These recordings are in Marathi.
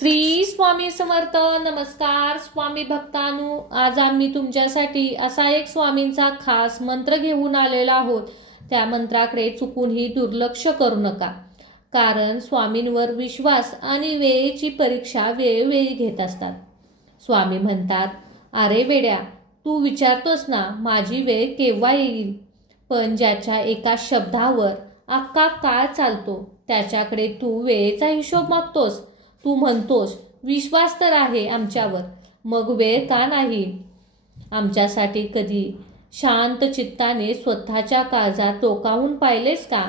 श्री स्वामी समर्थ. नमस्कार स्वामी भक्तांनो, आज आम्ही तुमच्यासाठी असा एक स्वामींचा खास मंत्र घेऊन आलेला आहोत. त्या मंत्राकडे चुकूनही दुर्लक्ष करू नका, कारण स्वामींवर विश्वास आणि वेळेची परीक्षा वेळोवेळी घेत असतात. स्वामी म्हणतात, अरे वेड्या, तू विचारतोस ना माझी वेळ केव्हा येईल, पण ज्याच्या एका शब्दावर अख्खा काळ चालतो त्याच्याकडे तू वेळेचा हिशोब मागतोस. तू म्हणतोस विश्वास तर आहे आमच्यावर, मग वेळ का नाही? आमच्यासाठी कधी शांत चित्ताने स्वतःच्या काळजात डोकावून पाहिलेस का?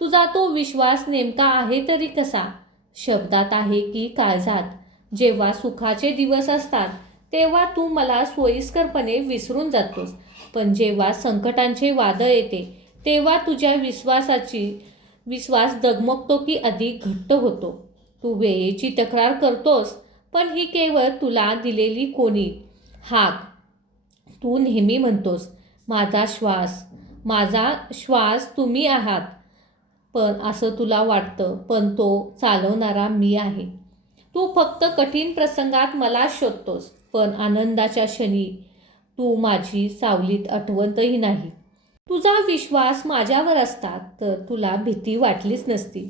तुझा तो विश्वास नेमका आहे तरी कसा? शब्दात आहे की काळजात? जेव्हा सुखाचे दिवस असतात तेव्हा तू मला सोयीस्करपणे विसरून जातोस, पण जेव्हा संकटांचे वादळ येते तेव्हा तुझ्या विश्वास डगमगतो की अधिक घट्ट होतो. तू वेळेची तक्रार करतोस, पण ही केवळ तुला दिलेली कोणी हाक. तू नेहमी म्हणतोस माझा श्वास तुम्ही आहात, पण असं तुला वाटतं, पण तो चालवणारा मी आहे. तू फक्त कठीण प्रसंगात मला शोधतोस, पण आनंदाच्या क्षणी तू माझी सावलीत आठवतही नाही. तुझा विश्वास माझ्यावर असता तर तुला भीती वाटलीच नसती,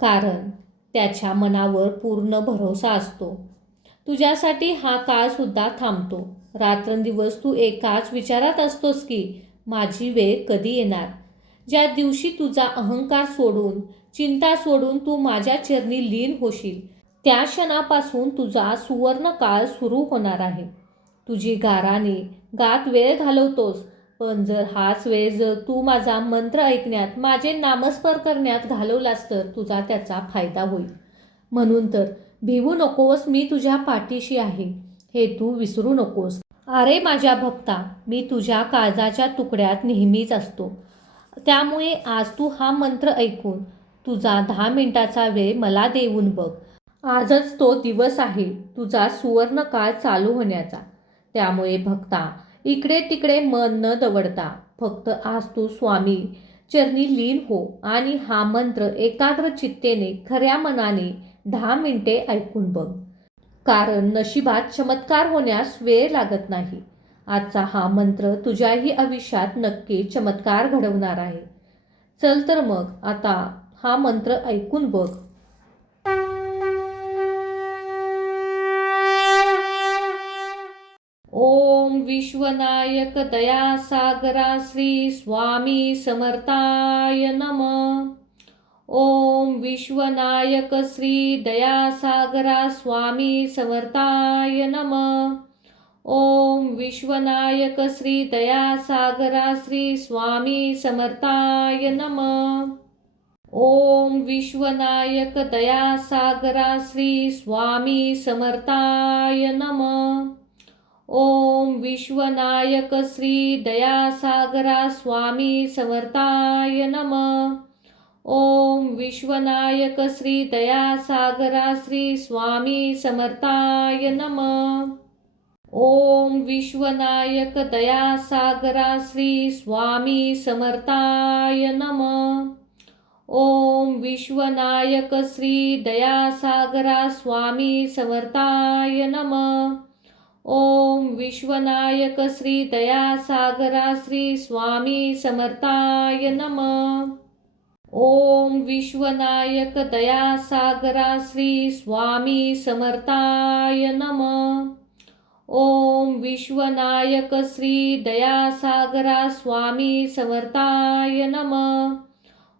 कारण त्याच्या मनावर पूर्ण भरोसा असतो. तुझ्यासाठी हा काळसुद्धा थांबतो. रात्रंदिवस तू एकाच विचारात असतोस की माझी वेळ कधी येणार. ज्या दिवशी तुझा अहंकार सोडून, चिंता सोडून तू माझ्या चरणी लीन होशील, त्या क्षणापासून तुझा सुवर्ण काळ सुरू होणार आहे. तुझी गात वेळ घालवतोस, पण हाच वेळ जर तू माझा मंत्र ऐकण्यात, माझे नामस्मरण करण्यात घालवलास तर तुझा त्याचा फायदा होईल. म्हणून तर भिवू नकोस, मी तुझ्या पाठीशी आहे हे तू विसरू नकोस. अरे माझ्या भक्ता, मी तुझ्या काळजाच्या तुकड्यात नेहमीच असतो. त्यामुळे आज तू हा मंत्र ऐकून तुझा 10 मिनिटाचा वेळ मला देऊन बघ. आजच तो दिवस आहे तुझा सुवर्ण काळ चालू होण्याचा. त्यामुळे भक्ता, इकडे तिकडे मन न दवडता फक्त आज तू स्वामी चरणी लीन हो आणि हा मंत्र एकाग्र चित्तेने, खऱ्या मनाने 10 मिनिटे ऐकून बघ. कारण नशिबात चमत्कार होण्यास वेळ लागत नाही. आजचा हा मंत्र तुझ्याही आयुष्यात नक्की चमत्कार घडवणार आहे. चल तर मग आता हा मंत्र ऐकून बघ. ओम विश्वनायक दयासागरा श्री स्वामी समर्थाय नमः. ओम विश्वनायक श्री दयासागरा स्वामी समर्थाय नमः. ओम विश्वनायक श्री दयासागरा श्री स्वामी समर्थाय नमः. ओम विश्वनायक दयासागरा श्री स्वामी समर्थाय नमः. ओम विश्वनायक श्री दयासागरा स्वामी समर्थाय नमः. ओम विश्वनायक श्री दयासागरा श्री स्वामी समर्थाय नमः. ओम विश्वनायक दयासागरा श्री स्वामी समर्थाय नमः. ओम विश्वनायक श्री दयासागरा स्वामी समर्थाय नमः. ओम विश्वनायक श्री दयासागरा श्री स्वामी समर्थाय नमः. ओम विश्वनायक दयासागरा श्री स्वामी समर्थाय नमः. ओम विश्वनायक श्री दयासागरा स्वामी समर्थाय नमः.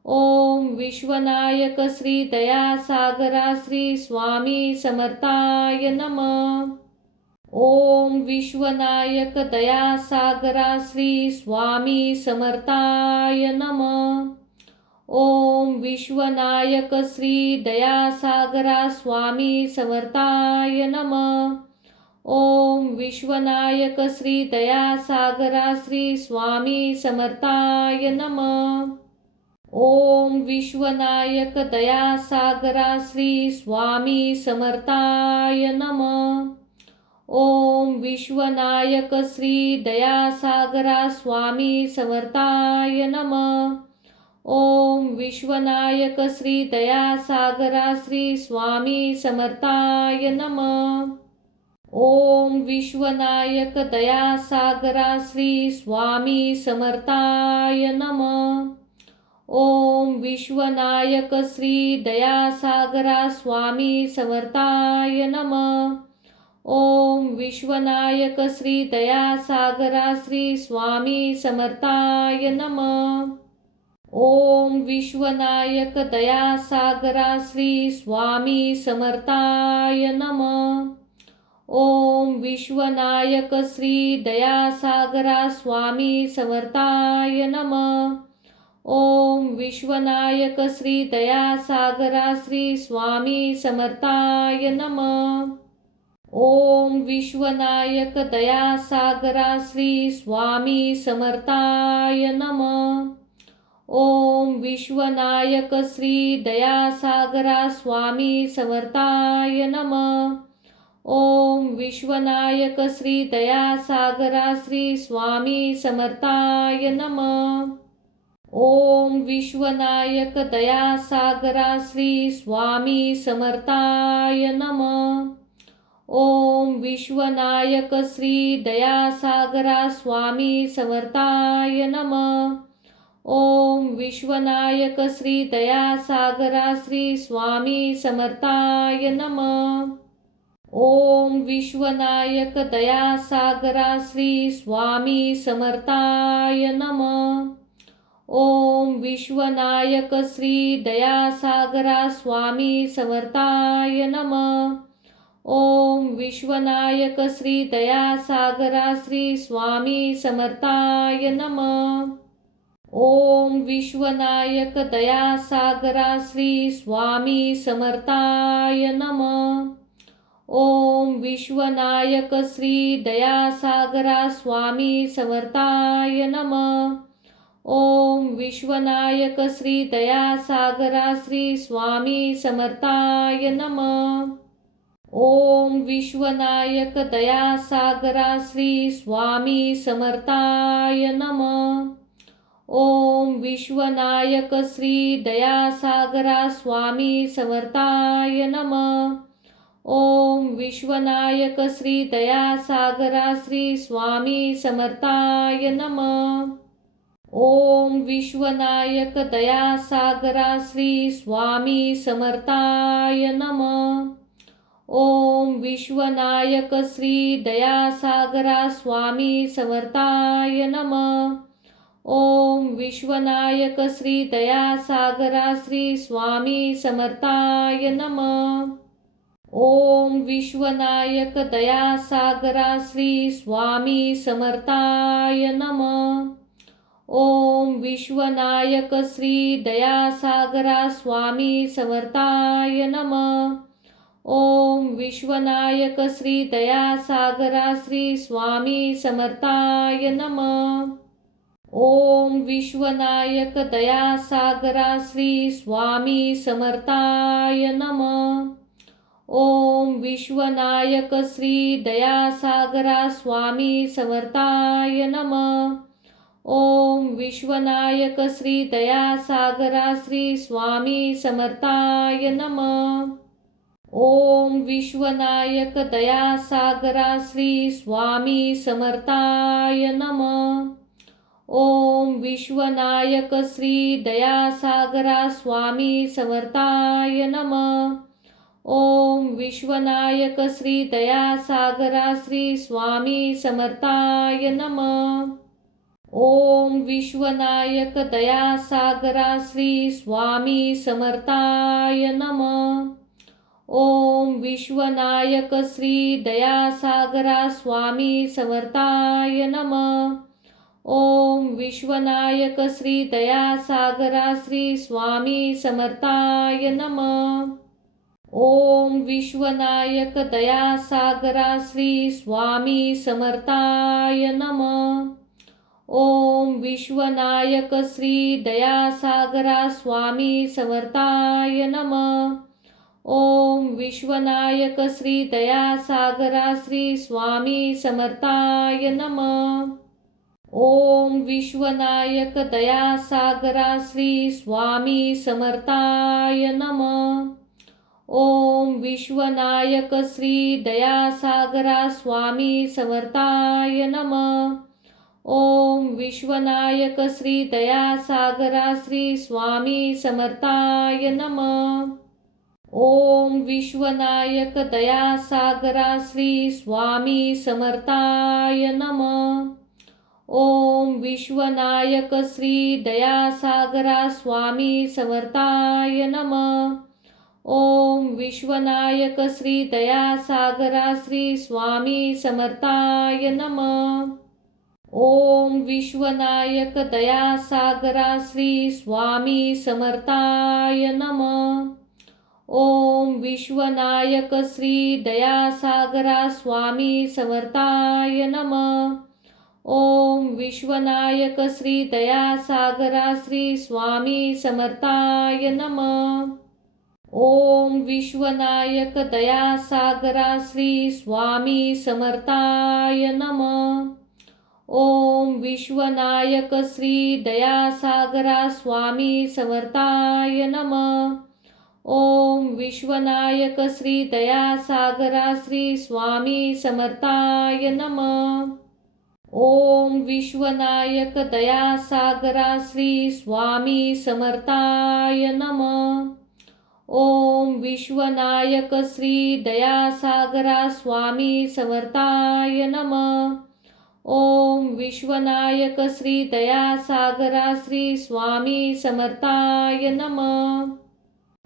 ओम विश्वनायक श्री दयासागरा श्री स्वामी समर्थाय नमः. ओम विश्वनायक दयासागरा श्री स्वामी समर्थाय नमः. ओम विश्वनायक श्री दयासागरा स्वामी समर्थाय नमः. ओम विश्वनायक श्री दयासागरा श्री स्वामी समर्थाय नमः. ओम विश्वनायक दयासागरा श्री स्वामी समर्थाय नमः. ओम विश्वनायक श्री दयासागरा स्वामी समर्थाय नमः. ओम विश्वनायक श्री दयासागरा श्री स्वामी समर्थाय नमः. ओम विश्वनायक दयासागरा श्री स्वामी समर्थाय नमः. ओम विश्वनायक श्री दयासागरा स्वामी समर्थाय नमः. ओम विश्वनायक श्री दयासागरा श्री स्वामी समर्थाय नमः. ओम विश्वनायक दयासागरा श्री स्वामी समर्थाय नमः. ओम विश्वनायक श्री दयासागरा स्वामी समर्थाय नमः. ओम विश्वनायक श्री दयासागरा श्री स्वामी समर्थाय नमः. ओम विश्वनायक दयासागरा श्री स्वामी समर्थाय नमः. ओम विश्वनायक श्री दयासागरा स्वामी समर्थाय नमः. ओम विश्वनायक श्री दयासागरा श्री स्वामी समर्थाय नमः. ओम विश्वनायक दयासागरा श्री स्वामी समर्थाय नमः. ओम विश्वनायक श्री दयासागरा स्वामी समर्थाय नमः. ओम विश्वनायक श्री दयासागरा श्री स्वामी समर्थाय नमः. ओम विश्वनायक दयासागरा श्री स्वामी समर्थाय नमः. ओम विश्वनायक श्री दयासागरा स्वामी समर्थाय नमः. ओम विश्वनायक श्री दयासागरा श्री स्वामी समर्थाय नमः. ओम विश्वनायक दयासागरा श्री स्वामी समर्थाय नमः. ओम विश्वनायक श्री दयासागरा स्वामी समर्थाय नमः. ओम विश्वनायक श्री दयासागरा श्री स्वामी समर्थाय नमः. ओम विश्वनायक दयासागरा श्री स्वामी समर्थाय नमः. ओम विश्वनायक श्री दयासागरा स्वामी समर्थाय नमः. ओम विश्वनायक श्री दयासागरा श्री स्वामी समर्थाय नमः. ओम विश्वनायक दयासागरा श्री स्वामी समर्थाय नमः. ओम विश्वनायक श्री दयासागरा स्वामी समर्थाय नमः. ओम विश्वनायक श्री दयासागरा श्री स्वामी समर्थाय नमः. ओम विश्वनायक दयासागरा श्री स्वामी समर्थाय नमः. ओम विश्वनायक श्री दयासागरा स्वामी समर्थाय नमः. ओम विश्वनायक श्री दयासागरा श्री स्वामी समर्थाय नमः. ओम विश्वनायक दयासागरा श्री स्वामी समर्थाय नमः. ओम विश्वनायक श्री दयासागरा स्वामी समर्थाय नमः. ओम विश्वनायक श्री दयासागरा श्री स्वामी समर्थाय नमः. ओम विश्वनायक दयासागरा श्री स्वामी समर्थाय नमः. ओम विश्वनायक श्री दयासागरा स्वामी समर्थाय नमः. ओम विश्वनायक श्री दयासागरा श्री स्वामी समर्थाय नमः. ओम विश्वनायक दयासागरा श्री स्वामी समर्थाय नमः. ओम विश्वनायक श्री दयासागरा स्वामी समर्थाय नमः. ओम विश्वनायक श्री दयासागरा श्री स्वामी समर्थाय नमः. ओम विश्वनायक दयासागरा श्री स्वामी समर्थाय नमः. ओम विश्वनायक श्री दयासागरा स्वामी समर्थाय नमः. ओम विश्वनायक श्री दयासागरा श्री स्वामी समर्थाय नमः. ओम विश्वनायक दयासागरा श्री स्वामी समर्थाय नमः. ओम विश्वनायक श्री दयासागरा स्वामी समर्थाय नमः. ओम विश्वनायक श्री दयासागरा श्री स्वामी समर्थाय नमः. ओम विश्वनायक दयासागरा श्री स्वामी समर्थाय नमः. ओम विश्वनायक श्री दयासागरा स्वामी समर्थाय नमः. ओम विश्वनायक श्री दयासागरा श्री स्वामी समर्थाय नमः. ओम विश्वनायक दयासागरा श्री स्वामी समर्थाय नमः. ओम विश्वनायक श्री दयासागरा स्वामी समर्थाय नमः. ओम विश्वनायक श्री दयासागरा श्री स्वामी समर्थाय नमः. ओम विश्वनायक दयासागरा श्री स्वामी समर्थाय नमः. ओम विश्वनायक श्री दयासागरा स्वामी समर्थाय नमः. ओम विश्वनायक श्री दयासागरा श्री स्वामी समर्थाय नमः. ओम विश्वनायक दयासागरा श्री स्वामी समर्थाय नमः. ओम विश्वनायक श्री दयासागरा स्वामी समर्थाय नमः. ओम विश्वनायक श्री दयासागरा श्री स्वामी समर्थाय नमः.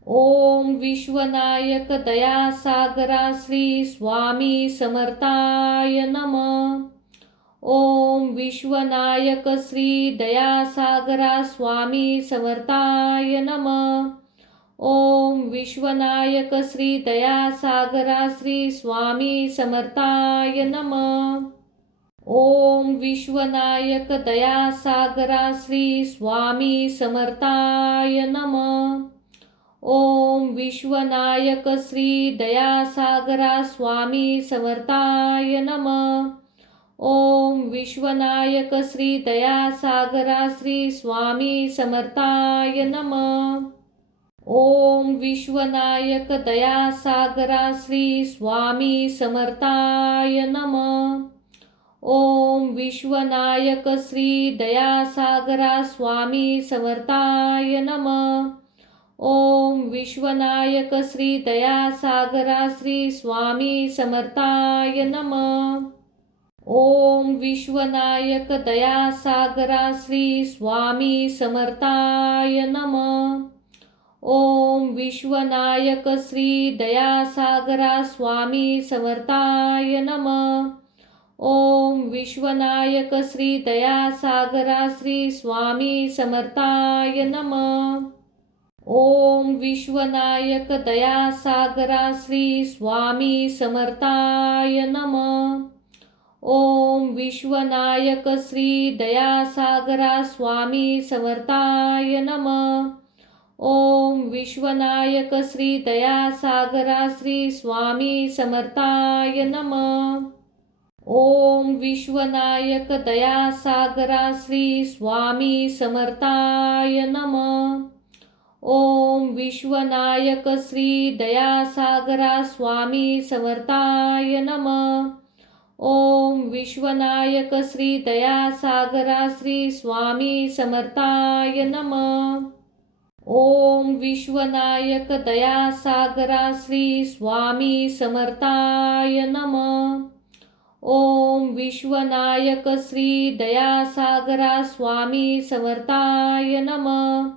ओम विश्वनायक दयासागरा श्री स्वामी समर्थाय नमः. ओम विश्वनायक श्री दयासागरा स्वामी समर्थाय नमः. ओम विश्वनायक श्री दयासागरा श्री स्वामी समर्थाय नमः. ओम विश्वनायक दयासागरा श्री स्वामी समर्थाय नमः. ओम विश्वनायक श्री दयासागरा स्वामी समर्थाय नमः. ओम विश्वनायक श्री दयासागरा श्री स्वामी समर्थाय नमः. ओम विश्वनायक दयासागरा श्री स्वामी समर्थाय नमः. ओम विश्वनायक श्री दयासागरा स्वामी समर्थाय नमः. ओम विश्वनायक श्री दयासागरा श्री स्वामी समर्थाय नमः. ओम विश्वनायक दयासागरा श्री स्वामी समर्थाय नमः. ओम विश्वनायक श्री दयासागरा स्वामी समर्थाय नमः. ओम विश्वनायक श्री दयासागरा श्री स्वामी समर्थाय नमः. ओम विश्वनायक दयासागरा श्री स्वामी समर्थाय नमः. ओम विश्वनायक श्री दयासागरा स्वामी समर्थाय नमः. ओम विश्वनायक श्री दयासागरा श्री स्वामी समर्थाय नमः. ओम विश्वनायक दयासागरा श्री स्वामी समर्थाय नमः. ओम विश्वनायक श्री दयासागरा स्वामी समर्थाय नमः. ओम विश्वनायक श्री दयासागरा श्री स्वामी समर्थाय नमः. ओम विश्वनायक दयासागरा श्री स्वामी समर्थाय नमः. ओम विश्वनायक श्री दयासागरा स्वामी समर्थाय नमः.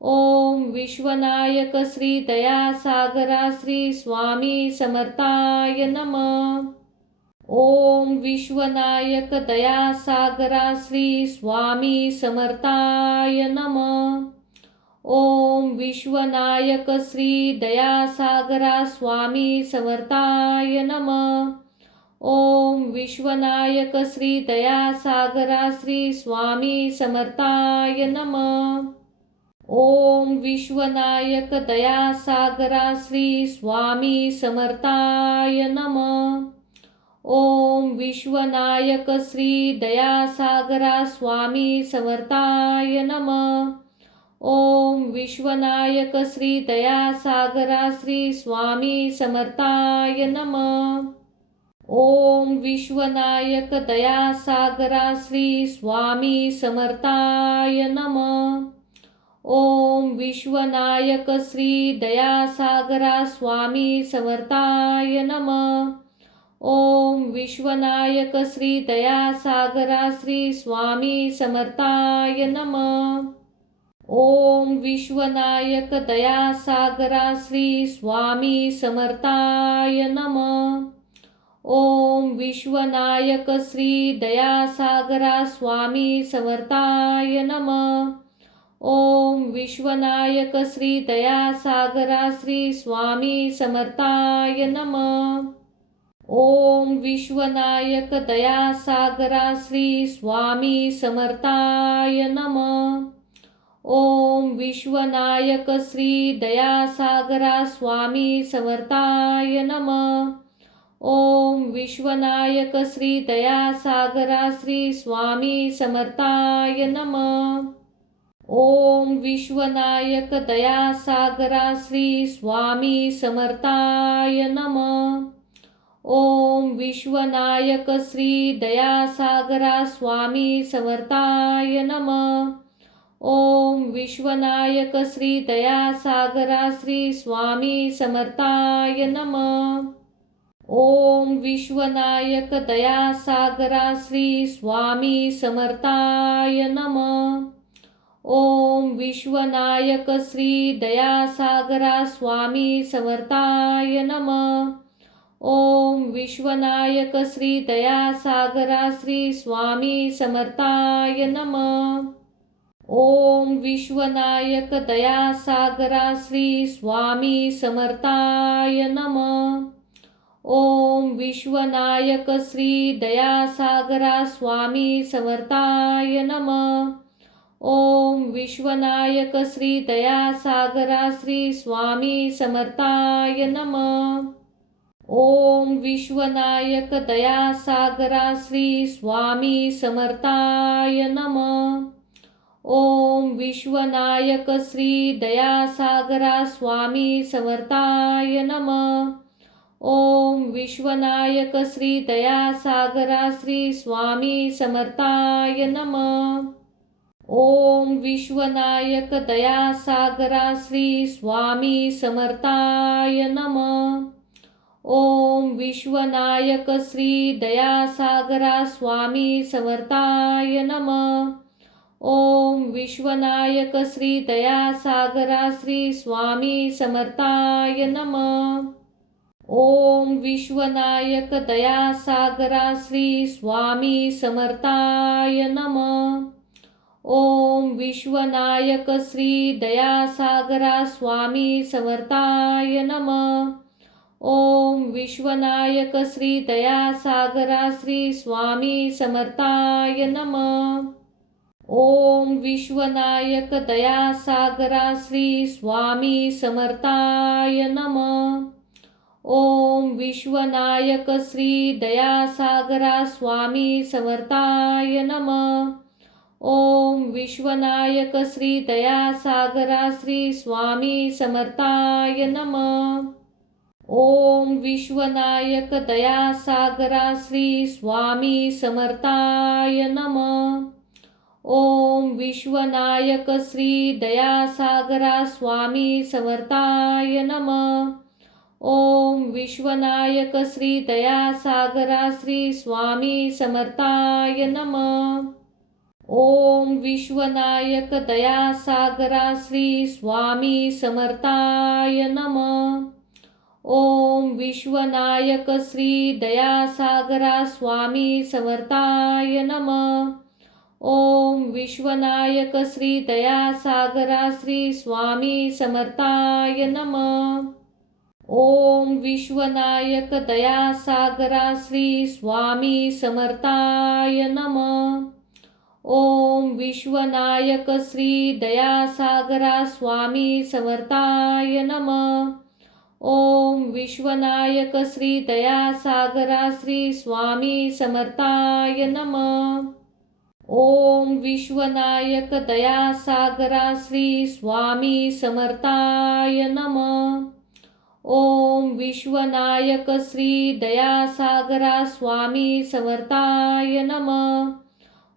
ओम विश्वनायक श्री दयासागरा श्री स्वामी समर्थाय नमः. ओम विश्वनायक दयासागरा श्री स्वामी समर्थाय नमः. ओम विश्वनायक श्री दयासागरा स्वामी समर्थाय नमः. ओम विश्वनायक श्री दयासागरा श्री स्वामी समर्थाय नमः. ओम विश्वनायक दयासागरा श्री स्वामी समर्थाय नमः. ओम विश्वनायक श्री दयासागरा स्वामी समर्थाय नमः. ओम विश्वनायक श्री दयासागरा श्री स्वामी समर्थाय नमः. ओम विश्वनायक दयासागरा श्री स्वामी समर्थाय नमः. ओम विश्वनायक श्री दयासागरा स्वामी समर्थाय नमः. ओम विश्वनायक श्री दयासागरा श्री स्वामी समर्थाय नमः. ओम विश्वनायक दयासागरा श्री स्वामी समर्थाय नमः. ओम विश्वनायक श्री दयासागरा स्वामी समर्थाय नमः. ओम विश्वनायक श्री दयासागरा श्री स्वामी समर्थाय नमः. ओम विश्वनायक दयासागरा श्री स्वामी समर्थाय नमः. ओम विश्वनायक श्री दयासागरा स्वामी समर्थाय नमः. ओम विश्वनायक श्री दयासागरा श्री स्वामी समर्थाय नमः. ओम विश्वनायक दयासागरा श्री स्वामी समर्थाय नमः. ओम विश्वनायक श्री दयासागरा स्वामी समर्थाय नमः. ओम विश्वनायक श्री दयासागरा श्री स्वामी समर्थाय नमः. ओम विश्वनायक दयासागरा श्री स्वामी समर्थाय नमः. ओम विश्वनायक श्री दयासागरा स्वामी समर्थाय नमः. ओम विश्वनायक श्री दयासागरा श्री स्वामी समर्थाय नमः. ओम विश्वनायक दयासागरा श्री स्वामी समर्थाय नमः. ओम विश्वनायक श्री दयासागरा स्वामी समर्थाय नमः. ओम विश्वनायक श्री दयासागरा श्री स्वामी समर्थाय नमः. ओम विश्वनायक दयासागरा श्री स्वामी समर्थाय नमः. ओम विश्वनायक श्री दयासागरा स्वामी समर्थाय नमः. ओम विश्वनायक श्री दयासागरा श्री स्वामी समर्थाय नमः. ओम विश्वनायक दयासागरा श्री स्वामी समर्थाय नमः. ओम विश्वनायक श्री दयासागरा स्वामी समर्थाय नमः. ओम विश्वनायक श्री दयासागरा श्री स्वामी समर्थाय नमः. ओम विश्वनायक दयासागरा श्री स्वामी समर्थाय नमः. ओम विश्वनायक श्री दयासागरा स्वामी समर्थाय नमः. ओम विश्वनायक श्री दयासागरा श्री स्वामी समर्थाय नमः. ओम विश्वनायक दयासागरा श्री स्वामी समर्थाय नमः. ओम विश्वनायक श्री दयासागरा स्वामी समर्थाय नमः. ओम विश्वनायक श्री दयासागरा श्री स्वामी समर्थाय नमः. ओम विश्वनायक दयासागरा श्री स्वामी समर्थाय नमः. ओम विश्वनायक श्री दयासागरा स्वामी समर्थाय नमः. ओम विश्वनायक श्री दयासागरा श्री स्वामी समर्थाय नमः. ओम विश्वनायक दयासागरा श्री स्वामी समर्थाय नमः. ओम विश्वनायक श्री दयासागरा स्वामी समर्थाय नमः. ओम विश्वनायक श्री दयासागरा श्री स्वामी समर्थाय नमः. ओम विश्वनायक दयासागरा श्री स्वामी समर्थाय नमः. ओम विश्वनायक श्री दयासागरा स्वामी समर्थाय नमः. ओम विश्वनायक श्री दयासागरा श्री स्वामी समर्थाय नमः. ओम विश्वनायक दयासागरा श्री स्वामी समर्थाय नमः. ओम विश्वनायक श्री दयासागरा स्वामी समर्थाय नमः.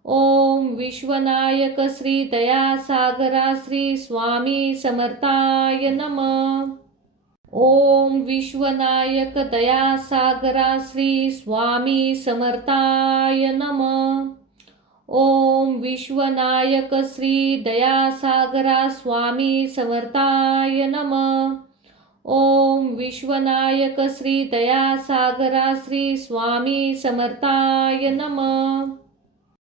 ओम विश्वनायक श्री दयासागरा श्री स्वामी समर्थाय नमः. ओम विश्वनायक दयासागरा श्री स्वामी समर्थाय नमः. ओम विश्वनायक श्री दयासागरा स्वामी समर्थाय नमः. ओम विश्वनायक श्री दयासागरा श्री स्वामी समर्थाय नमः.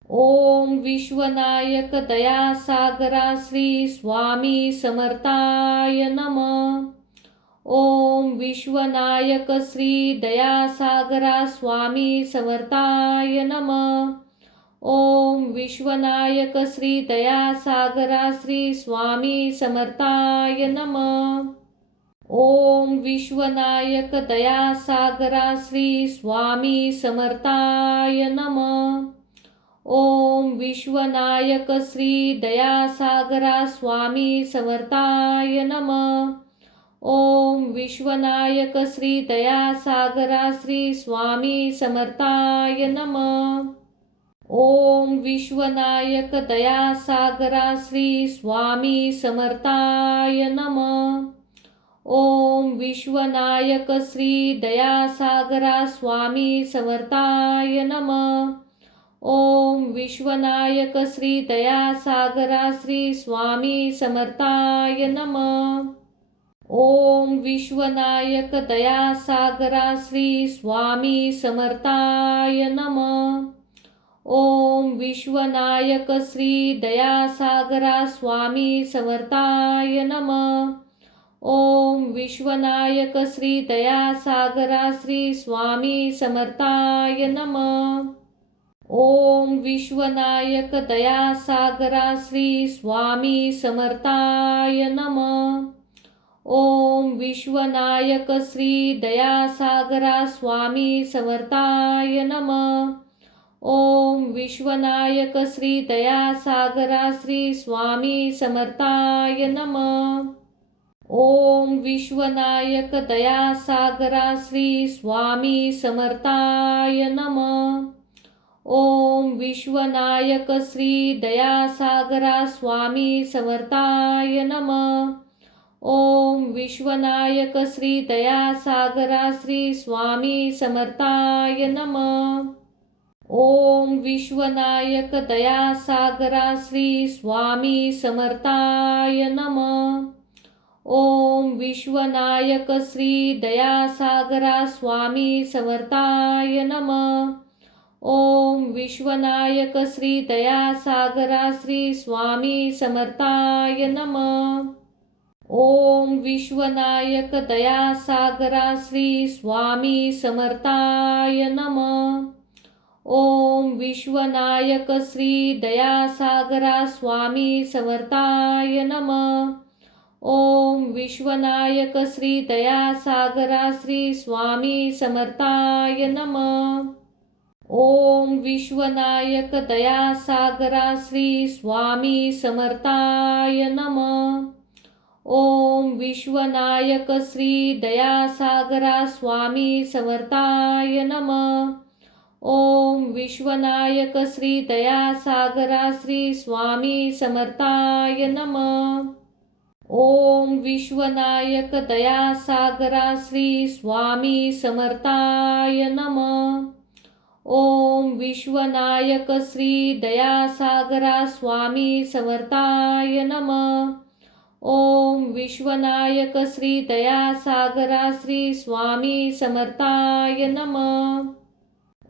ओम विश्वनायक दयासागरा श्री स्वामी समर्थाय नमः. ओम विश्वनायक श्री दयासागरा स्वामी समर्थाय नमः. ओम विश्वनायक श्री दयासागरा श्री स्वामी समर्थाय नमः. ओम विश्वनायक दयासागरा श्री स्वामी समर्थाय नमः. ओम विश्वनायक श्री दयासागरा स्वामी समर्थाय नमः. ओम विश्वनायक श्री दयासागरा श्री स्वामी समर्थाय नमः. ओम विश्वनायक दयासागरा श्री स्वामी समर्थाय नमः. ओम विश्वनायक श्री दयासागरा स्वामी समर्थाय नमः. ओम विश्वनायक श्री दयासागरा श्री स्वामी समर्थाय नमः. ओम विश्वनायक दयासागरा श्री स्वामी समर्थाय नमः. ओम विश्वनायक श्री दयासागरा स्वामी समर्थाय नमः. ओम विश्वनायक श्री दयासागरा श्री स्वामी समर्थाय नमः. ओम विश्वनायक दयासागरा श्री स्वामी समर्थाय नमः. ओम विश्वनायक श्री दयासागरा स्वामी समर्थाय नमः. ओम विश्वनायक श्री दयासागरा श्री स्वामी समर्थाय नमः. ओम विश्वनायक दयासागरा श्री स्वामी समर्थाय नमः. ओम विश्वनायक श्री दयासागरा स्वामी समर्थाय नमः. ओम विश्वनायक श्री दयासागरा श्री स्वामी समर्थाय नमः. ओम विश्वनायक दयासागरा श्री स्वामी समर्थाय नमः. ओम विश्वनायक श्री दयासागरा स्वामी समर्थाय नमः. ओम विश्वनायक श्री दयासागरा श्री स्वामी समर्थाय नमः. ओम विश्वनायक दयासागरा श्री स्वामी समर्थाय नमः. ओम विश्वनायक श्री दयासागरा स्वामी समर्थाय नमः. ओम विश्वनायक श्री दयासागरा श्री स्वामी समर्थाय नमः. ओम विश्वनायक दयासागरा श्री स्वामी समर्थाय नमः. ओम विश्वनायक श्री दयासागरा स्वामी समर्थाय नमः. ओम विश्वनायक श्री दयासागरा श्री स्वामी समर्थाय नमः. ओम विश्वनायक दयासागरा श्री स्वामी समर्थाय नमः. ओम विश्वनायक श्री दयासागरा स्वामी समर्थाय नमः. ओम विश्वनायक श्री दयासागरा श्री स्वामी समर्थाय नमः.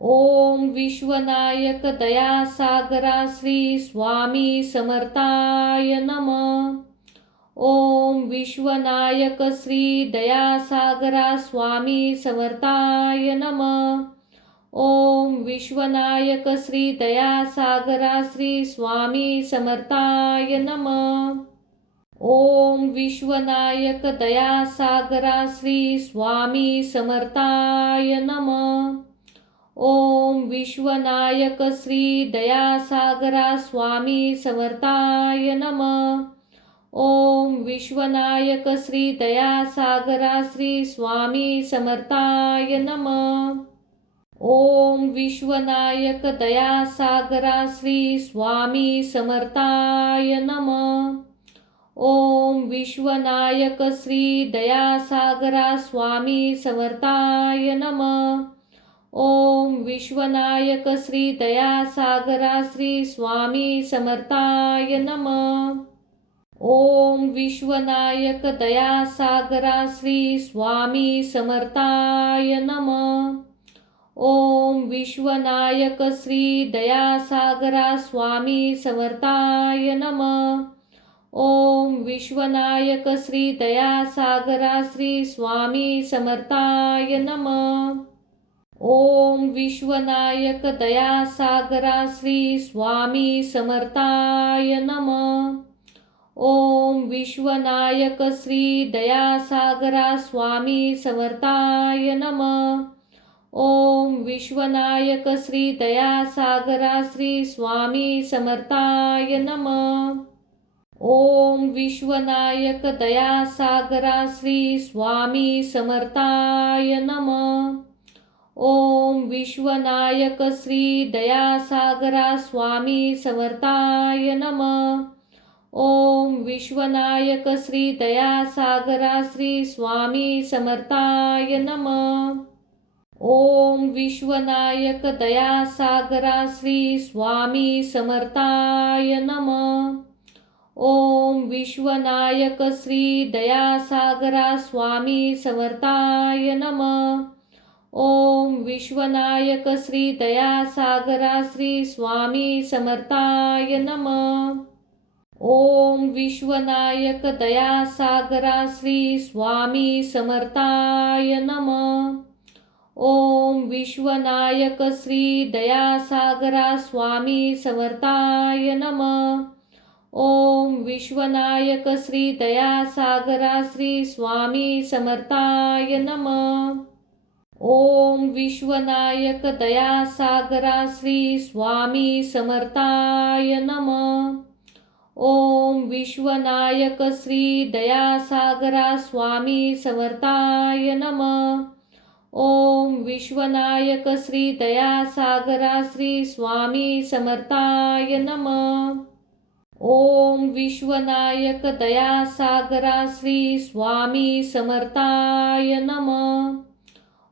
ओम विश्वनायक दयासागरा श्री स्वामी समर्थाय नमः. ओम विश्वनायक श्री दयासागरा स्वामी समर्थाय नमः. ओम विश्वनायक श्री दयासागरा श्री स्वामी समर्थाय नमः. ओम विश्वनायक दयासागरा श्री स्वामी समर्थाय नमः. ओम विश्वनायक श्री दयासागरा स्वामी समर्थाय नमः. ओम विश्वनायक श्री दयासागरा श्री स्वामी समर्थाय नमः. ओम विश्वनायक दयासागरा श्री स्वामी समर्थाय नमः. ओम विश्वनायक श्री दयासागरा स्वामी समर्थाय नमः. ओम विश्वनायक श्री दयासागरा श्री स्वामी समर्थाय नमः. ओम विश्वनायक दयासागरा श्री स्वामी समर्थाय नमः. ओम विश्वनायक श्री दयासागरा स्वामी समर्थाय नमः. ओम विश्वनायक श्री दयासागरा श्री स्वामी समर्थाय नमः. ओम विश्वनायक दयासागरा श्री स्वामी समर्थाय नमः. ओम विश्वनायक श्री दयासागरा स्वामी समर्थाय नमः. ओम विश्वनायक श्री दयासागरा श्री स्वामी समर्थाय नमः. ओम विश्वनायक दयासागरा श्री स्वामी समर्थाय नमः. ओम विश्वनायक श्री दयासागरा स्वामी समर्थाय नमः. ओम विश्वनायक श्री दयासागरा श्री स्वामी समर्थाय नमः. ओम विश्वनायक दयासागरा श्री स्वामी समर्थाय नमः. ओम विश्वनायक श्री दयासागरा स्वामी समर्थाय नमः. ओम विश्वनायक श्री दयासागरा श्री स्वामी समर्थाय नमः. ओम विश्वनायक दयासागरा श्री स्वामी समर्थाय नमः. ओम विश्वनायक श्री दयासागरा स्वामी समर्थाय नमः. ओम विश्वनायक श्री दयासागरा श्री स्वामी समर्थाय नमः. ओम विश्वनायक दयासागरा श्री स्वामी समर्थाय नमः. ओम विश्वनायक श्री दयासागरा स्वामी समर्थाय नमः. ओम विश्वनायक श्री दयासागरा श्री स्वामी समर्थाय नमः. ओम विश्वनायक दयासागरा श्री स्वामी समर्थाय नमः.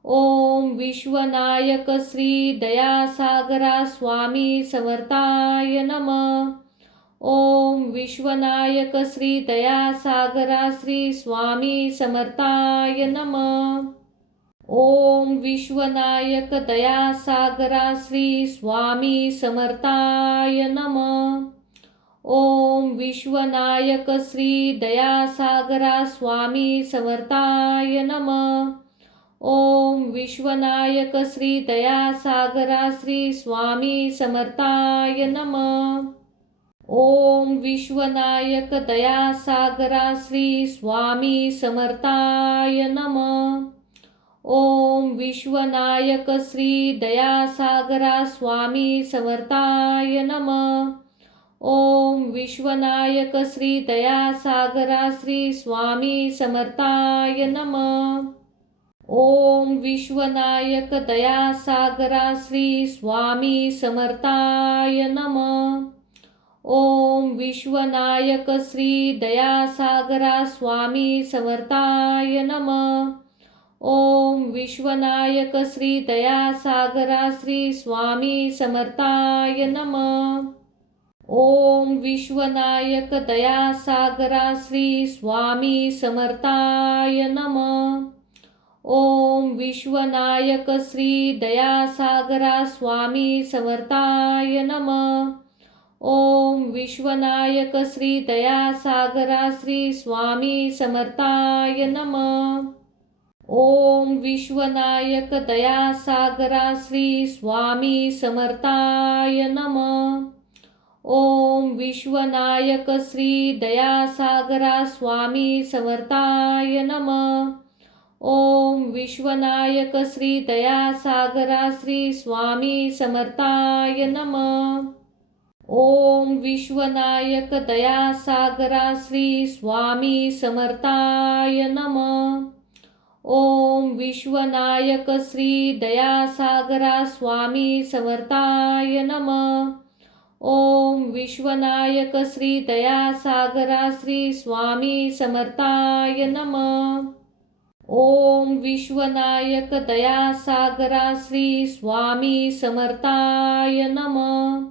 ओम विश्वनायक श्री दयासागरा स्वामी समर्थाय नमः. ओम विश्वनायक श्री दयासागरा श्री स्वामी समर्थाय नमः. ओम विश्वनायक दयासागरा श्री स्वामी समर्थाय नमः. ओम विश्वनायक श्री दयासागरा स्वामी समर्थाय नमः. ओम विश्वनायक श्री दयासागरा श्री स्वामी समर्थाय नमः. ओम विश्वनायक दयासागरा श्री स्वामी समर्थाय नमः. ओम विश्वनायक श्री दयासागरा स्वामी समर्थाय नमः. ओम विश्वनायक श्री दयासागरा श्री स्वामी समर्थाय नमः. ओम विश्वनायक दयासागरा श्री स्वामी समर्थाय नमः. ओम विश्वनायक श्री दयासागरा स्वामी समर्थाय नमः. ओम विश्वनायक श्री दयासागरा श्री स्वामी समर्थाय नमः. ओम विश्वनायक दयासागरा श्री स्वामी समर्थाय नमः. ओम विश्वनायक श्री दयासागरा स्वामी समर्थाय नमः. ओम विश्वनायक श्री दयासागरा श्री स्वामी समर्थाय नमः. ओम विश्वनायक दयासागरा श्री स्वामी समर्थाय नमः. ओम विश्वनायक श्री दयासागरा स्वामी समर्थाय नमः. ओम विश्वनायक श्री दयासागरा श्री स्वामी समर्थाय नमः. ओम विश्वनायक दयासागरा श्री स्वामी समर्थाय नमः. ओम विश्वनायक श्री दयासागरा स्वामी समर्थाय नमः. ओम विश्वनायक श्री दयासागरा श्री स्वामी समर्थाय नमः. ओम विश्वनायक दयासागरा श्री स्वामी समर्थाय नमः.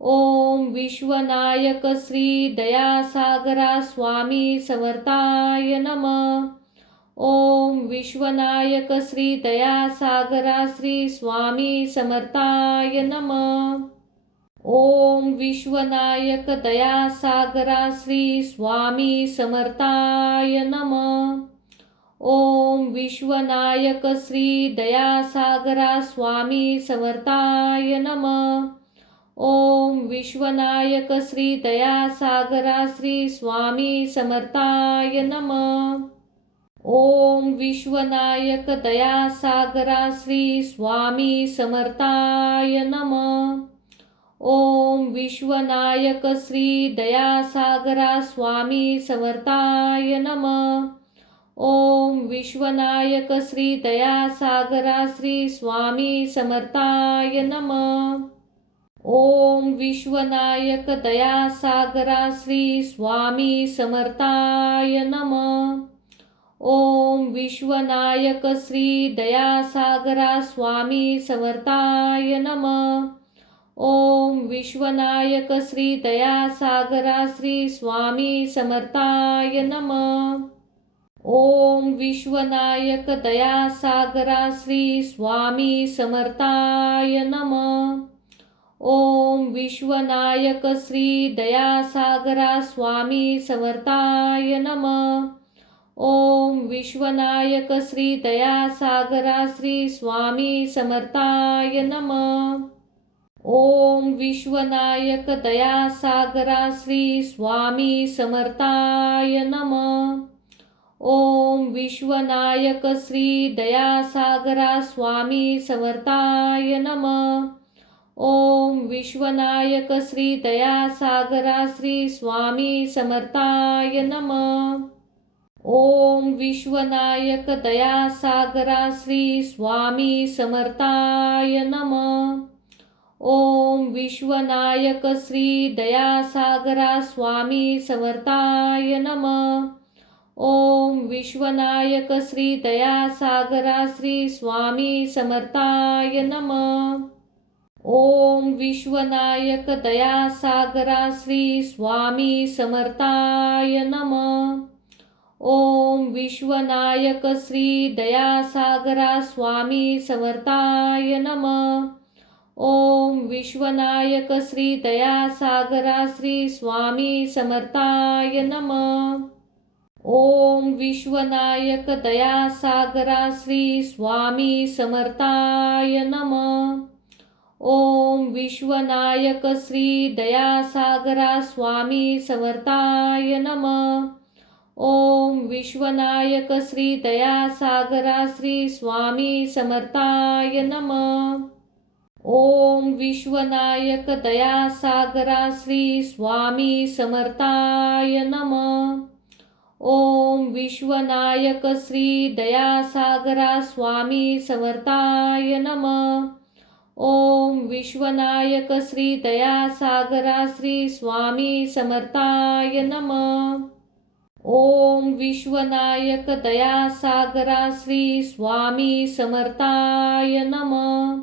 ओम विश्वनायक श्री दयासागरा स्वामी समर्थाय नमः. ओम विश्वनायक श्री दयासागरा श्री स्वामी समर्थाय नमः. ओम विश्वनायक दयासागरा श्री स्वामी समर्थाय नमः. ओम विश्वनायक श्री दयासागरा स्वामी समर्थाय नमः. ओम विश्वनायक श्री दयासागरा श्री स्वामी समर्थाय नमः. ओम विश्वनायक दयासागरा श्री स्वामी समर्थाय नमः. ओम विश्वनायक श्री दयासागरा स्वामी समर्थाय नमः. ओम विश्वनायक श्री दयासागरा श्री स्वामी समर्थाय नमः. ओम विश्वनायक दयासागरा श्री स्वामी समर्थाय नमः. ओम विश्वनायक श्री दयासागरा स्वामी समर्थाय नमः. ओम विश्वनायक श्री दयासागरा श्री स्वामी समर्थाय नमः. ओम विश्वनायक दयासागरा श्री स्वामी समर्थाय नमः. ओम विश्वनायक श्री दयासागरा स्वामी समर्थाय नमः. ओम विश्वनायक श्री दयासागरा श्री स्वामी समर्थाय नमः. ओम विश्वनायक दयासागरा श्री स्वामी समर्थाय नमः. ओम विश्वनायक श्री दयासागरा स्वामी समर्थाय नमः. ओम विश्वनायक श्री दयासागरा श्री स्वामी समर्थाय नमः. ओम विश्वनायक दयासागरा श्री स्वामी समर्थाय नमः. ओम विश्वनायक श्री दयासागरा स्वामी समर्थाय नमः. ओम विश्वनायक श्री दयासागरा श्री स्वामी समर्थाय नमः. ओम विश्वनायक दयासागरा श्री स्वामी समर्थाय नमः. ओम विश्वनायक श्री दयासागरा स्वामी समर्थाय नमः. ओम विश्वनायक श्री दयासागरा श्री स्वामी समर्थाय नमः. ओम विश्वनायक दयासागरा श्री स्वामी समर्थाय नमः. ओम विश्वनायक श्री दयासागरा स्वामी समर्थाय नमः. ओम विश्वनायक श्री दयासागरा श्री स्वामी समर्थाय नमः. ओम विश्वनायक दयासागरा श्री स्वामी समर्थाय नमः. ओम विश्वनायक श्री दयासागरा स्वामी समर्थाय नमः. ओम विश्वनायक श्री दयासागरा श्री स्वामी समर्थाय नमः. ओम विश्वनायक दयासागरा श्री स्वामी समर्थाय नमः.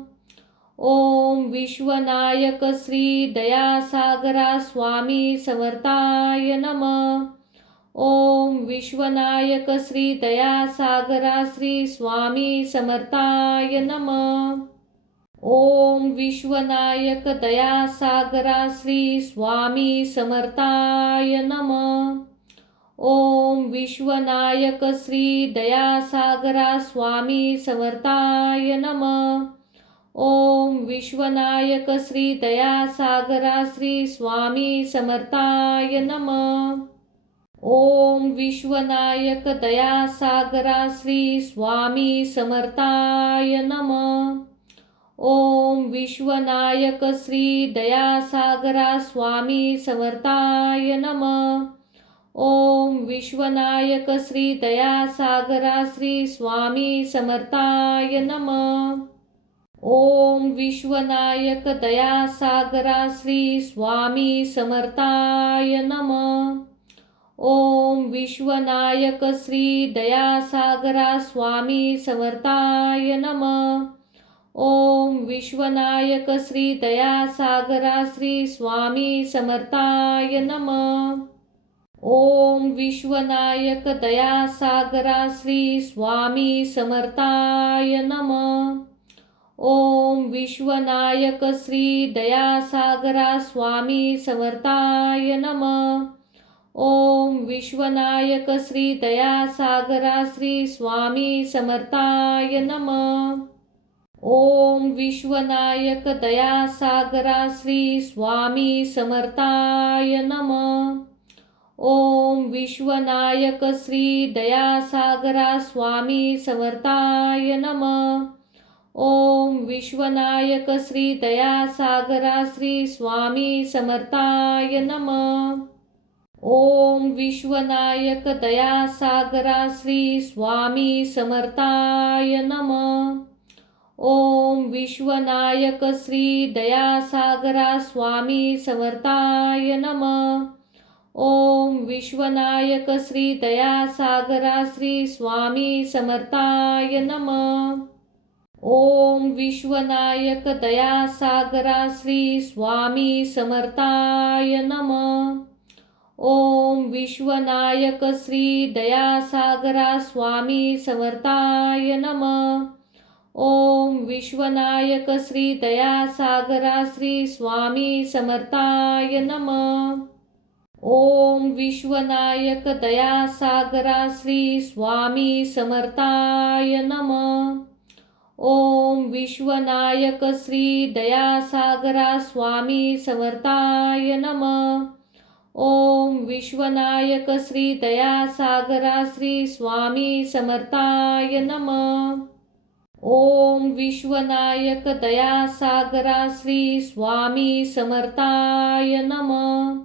ओम विश्वनायक श्री दयासागरा स्वामी समर्थाय नमः. ओम विश्वनायक श्री दयासागरा श्री स्वामी समर्थाय नमः. ओम विश्वनायक दयासागरा श्री स्वामी समर्थाय नमः. ओम विश्वनायक श्री दयासागरा स्वामी समर्थाय नमः. ओम विश्वनायक श्री दयासागरा श्री स्वामी समर्थाय नमः. ओम विश्वनायक दयासागरा श्री स्वामी समर्थाय नमः. ओम विश्वनायक श्री दयासागरा स्वामी समर्थाय नमः. ओम विश्वनायक श्री दयासागरा श्री स्वामी समर्थाय नमः. ओम विश्वनायक दयासागरा श्री स्वामी समर्थाय नमः. ओम विश्वनायक श्री दयासागरा स्वामी समर्थाय नमः. ओम विश्वनायक श्री दयासागरा श्री स्वामी समर्थाय नमः. ओम विश्वनायक दयासागरा श्री स्वामी समर्थाय नमः. ओम विश्वनायक श्री दयासागरा स्वामी समर्थाय नमः. ओम विश्वनायक श्री दयासागरा श्री स्वामी समर्थाय नमः. ओम विश्वनायक दयासागरा श्री स्वामी समर्थाय नमः. ओम विश्वनायक श्री दयासागरा स्वामी समर्थाय नमः. ओम विश्वनायक श्री दयासागरा श्री स्वामी समर्थाय नमः. ओम विश्वनायक दयासागरा श्री स्वामी समर्थाय नमः. ओम विश्वनायक श्री दयासागरा स्वामी समर्थाय नमः. ओम विश्वनायक श्री दयासागरा श्री स्वामी समर्थाय नमः. ओम विश्वनायक दयासागरा श्री स्वामी समर्थाय नमः. ओम विश्वनायक श्री दयासागरा स्वामी समर्थाय नमः. ओम विश्वनायक श्री दयासागरा श्री स्वामी समर्थाय नमः. ओम विश्वनायक दयासागरा श्री स्वामी समर्थाय नमः. ओम विश्वनायक श्री दयासागरा स्वामी समर्थाय नमः. ओम विश्वनायक श्री दयासागरा श्री स्वामी समर्थाय नमः. ओम विश्वनायक दयासागरा श्री स्वामी समर्थाय नमः.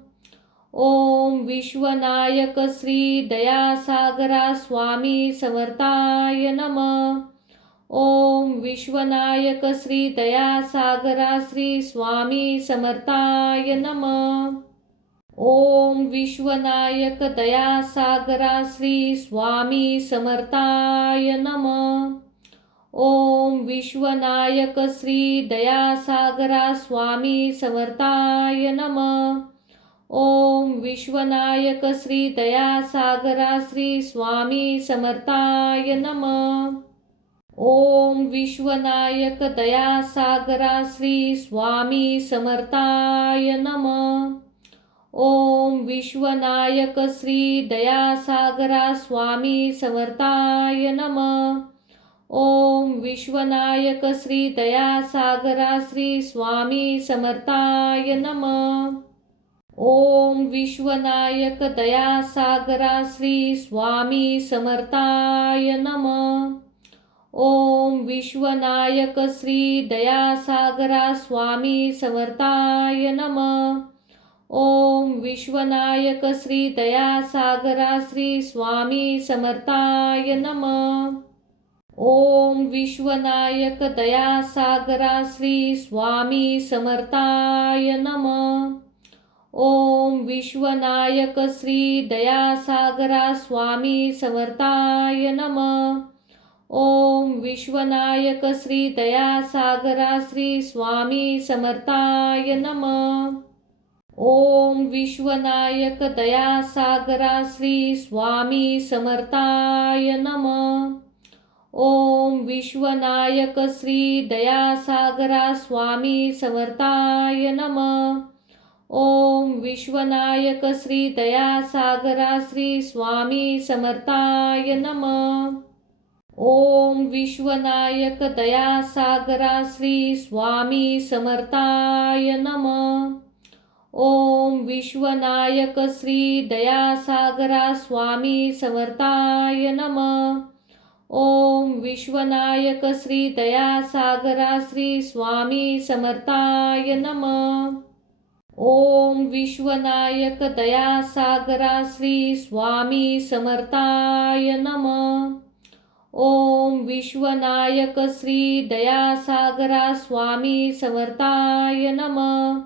ओम विश्वनायक श्री दयासागरा स्वामी समर्थाय नमः. ओम विश्वनायक श्री दयासागरा श्री स्वामी समर्थाय नमः. ओम विश्वनायक दयासागरा श्री स्वामी समर्थाय नमः. ओम विश्वनायक श्री दयासागरा स्वामी समर्थाय नमः. ओम विश्वनायक श्री दयासागरा श्री स्वामी समर्थाय नमः. ओम विश्वनायक दयासागरा श्री स्वामी समर्थाय नमः. ओम विश्वनायक श्री दयासागरा स्वामी समर्थाय नमः. ओम विश्वनायक श्री दयासागरा श्री स्वामी समर्थाय नमः. ओम विश्वनायक दयासागरा श्री स्वामी समर्थाय नमः. ओम विश्वनायक श्री दयासागरा स्वामी समर्थाय नमः. ओम विश्वनायक श्री दयासागरा श्री स्वामी समर्थाय नमः. ओम विश्वनायक दयासागरा श्री स्वामी समर्थाय नमः. ओम विश्वनायक श्री दयासागरा स्वामी समर्थाय नमः. ओम विश्वनायक श्री दयासागरा श्री स्वामी समर्थाय नमः. ओम विश्वनायक दयासागरा श्री स्वामी समर्थाय नमः. ओम विश्वनायक श्री दयासागरा स्वामी समर्थाय नमः. ओम विश्वनायक श्री दयासागरा श्री स्वामी समर्थाय नमः. ओम विश्वनायक दयासागरा श्री स्वामी समर्थाय नमः. ओम विश्वनायक श्री दयासागरा स्वामी समर्थाय नमः. ओम विश्वनायक श्री दयासागरा श्री स्वामी समर्थाय नमः. ओम विश्वनायक दयासागरा श्री स्वामी समर्थाय नमः. ओम विश्वनायक श्री दयासागरा स्वामी समर्थाय नमः.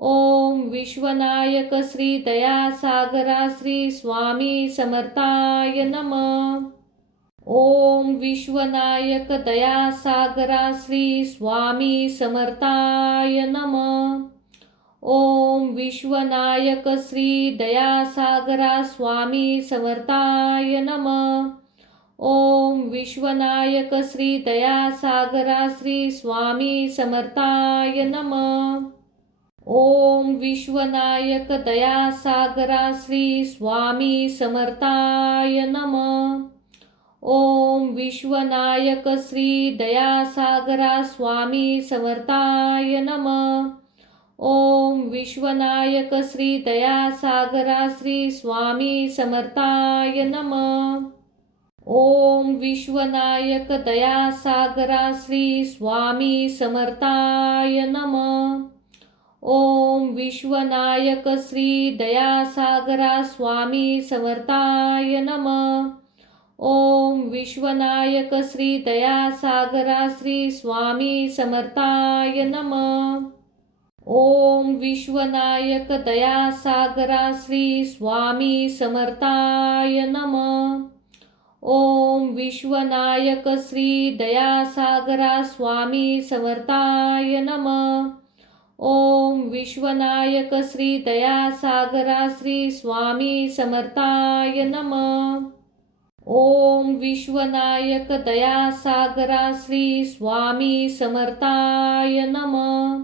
ओम विश्वनायक श्री दयासागरा श्री स्वामी समर्थाय नमः. ओम विश्वनायक दयासागरा श्री स्वामी समर्थाय नमः. ओम विश्वनायक श्री दयासागरा स्वामी समर्थाय नमः. ओम विश्वनायक श्री दयासागरा श्री स्वामी समर्थाय नमः. ओम विश्वनायक दयासागरा श्री स्वामी समर्थाय नमः. ओम विश्वनायक श्री दयासागरा स्वामी समर्थाय नमः. ओम विश्वनायक श्री दयासागरा श्री स्वामी समर्थाय नमः. ओम विश्वनायक दयासागरा श्री स्वामी समर्थाय नमः. ओम विश्वनायक श्री दयासागरा स्वामी समर्थाय नमः. ओम विश्वनायक श्री दयासागरा श्री स्वामी समर्थाय नमः. ओम विश्वनायक दयासागरा श्री स्वामी समर्थाय नमः. ओम विश्वनायक श्री दयासागरा स्वामी समर्थाय नमः. ओम विश्वनायक श्री दयासागरा श्री स्वामी समर्थाय नमः. ओम विश्वनायक दयासागरा श्री स्वामी समर्थाय नमः.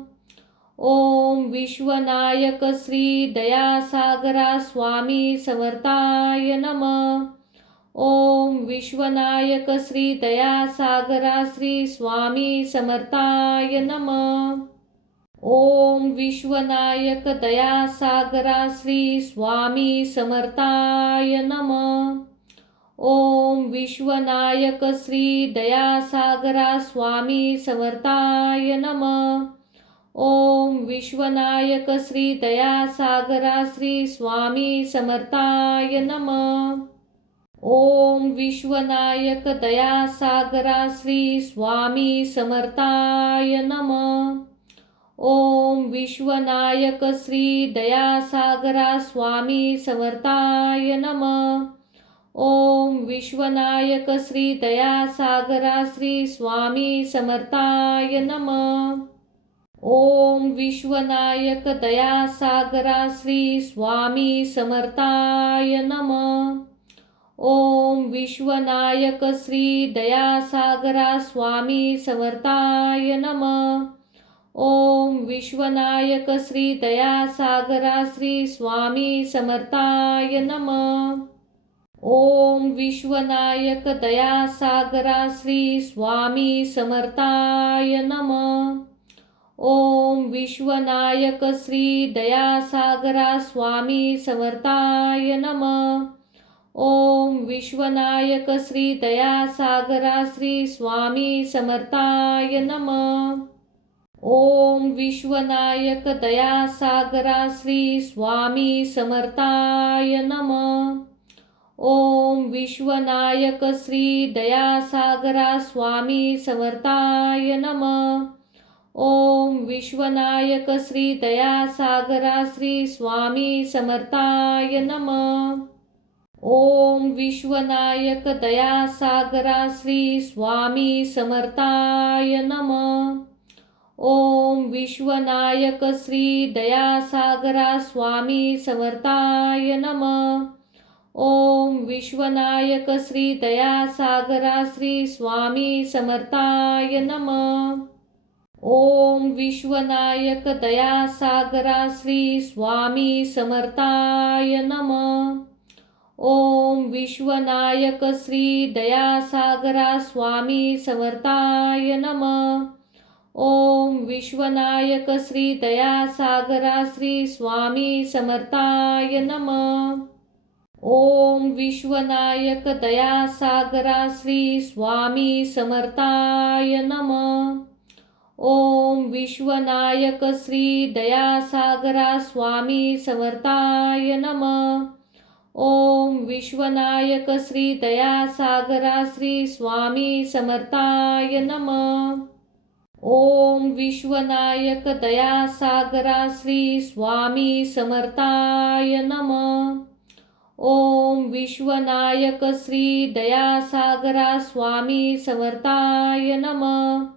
ओम विश्वनायक श्री दयासागरा स्वामी समर्थाय नमः. ओम विश्वनायक श्री दयासागरा श्री स्वामी समर्थाय नमः. ओम विश्वनायक दयासागरा श्री स्वामी समर्थाय नमः. ओम विश्वनायक श्री दयासागरा स्वामी समर्थाय नमः. ओम विश्वनायक श्री दयासागरा श्री स्वामी समर्थाय नमः. ओम विश्वनायक दयासागरा श्री स्वामी समर्थाय नमः. ओम विश्वनायक श्री दयासागरा स्वामी समर्थाय नमः. ओम विश्वनायक श्री दयासागरा श्री स्वामी समर्थाय नमः. ओम विश्वनायक दयासागरा श्री स्वामी समर्थाय नमः. ओम विश्वनायक श्री दयासागरा स्वामी समर्थाय नमः. ओम विश्वनायक श्री दयासागरा श्री स्वामी समर्थाय नमः. ओम विश्वनायक दयासागरा श्री स्वामी समर्थाय नमः. ओम विश्वनायक श्री दयासागरा स्वामी समर्थाय नमः. ओम विश्वनायक श्री दयासागरा श्री स्वामी समर्थाय नमः. ओम विश्वनायक दयासागरा श्री स्वामी समर्थाय नमः. ओम विश्वनायक श्री दयासागरा स्वामी समर्थाय नमः. ओम विश्वनायक श्री दयासागरा श्री स्वामी समर्थाय नमः. ओम विश्वनायक दयासागरा श्री स्वामी समर्थाय नमः. ओम विश्वनायक श्री दयासागरा स्वामी समर्थाय नमः. ओम विश्वनायक श्री दयासागरा श्री स्वामी समर्थाय नमः. ओम विश्वनायक दयासागरा श्री स्वामी समर्थाय नमः. ओम विश्वनायक श्री दयासागरा स्वामी समर्थाय नमः. ओम विश्वनायक श्री दयासागरा श्री स्वामी समर्थाय नमः. ओम विश्वनायक दयासागरा श्री स्वामी समर्थाय नमः. ओम विश्वनायक श्री दयासागरा स्वामी समर्थाय नमः. ओम विश्वनायक श्री दयासागरा श्री स्वामी समर्थाय नमः. ओम विश्वनायक दयासागरा श्री स्वामी समर्थाय नमः. ओम विश्वनायक श्री दयासागरा स्वामी समर्थाय नमः.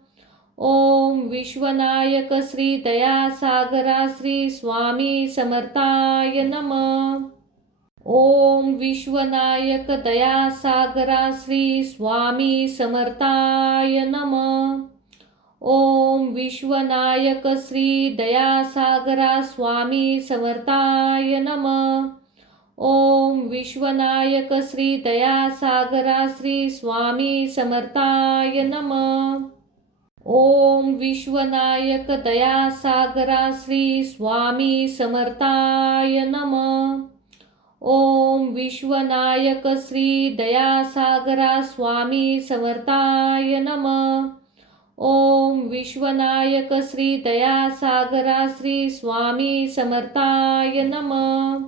ओम विश्वनायक श्री दयासागरा श्री स्वामी समर्थाय नमः. ओम विश्वनायक दयासागरा श्री स्वामी समर्थाय नमः. ओम विश्वनायक श्री दयासागरा स्वामी समर्थाय नमः. ओम विश्वनायक श्री दयासागरा श्री स्वामी समर्थाय नमः. ओम विश्वनायक दयासागरा श्री स्वामी समर्थाय नमः. ओम विश्वनायक श्री दयासागरा स्वामी समर्थाय नमः. ओम विश्वनायक श्री दयासागरा स्वामी समर्थाय नमः. ओम विश्वनायक श्री दयासागरा स्वामी समर्थाय नमः. ओम विश्वनायक श्री दयासागरा स्वामी समर्थाय नमः. ओम विश्वनायक श्री दयासागरा स्वामी समर्थाय नमः. ओम विश्वनायक श्री दयासागरा स्वामी समर्थाय नमः.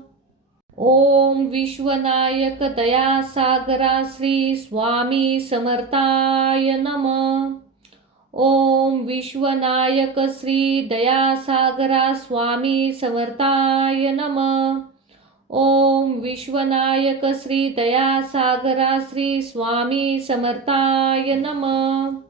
ओम विश्वनायक श्री दयासागरा श्री स्वामी समर्थाय नमः. ओम विश्वनायक दयासागरा श्री स्वामी समर्थाय नमः. ओम विश्वनायक श्री दयासागरा स्वामी समर्थाय नमः. ओम विश्वनायक श्री दयासागरा श्री स्वामी समर्थाय नमः.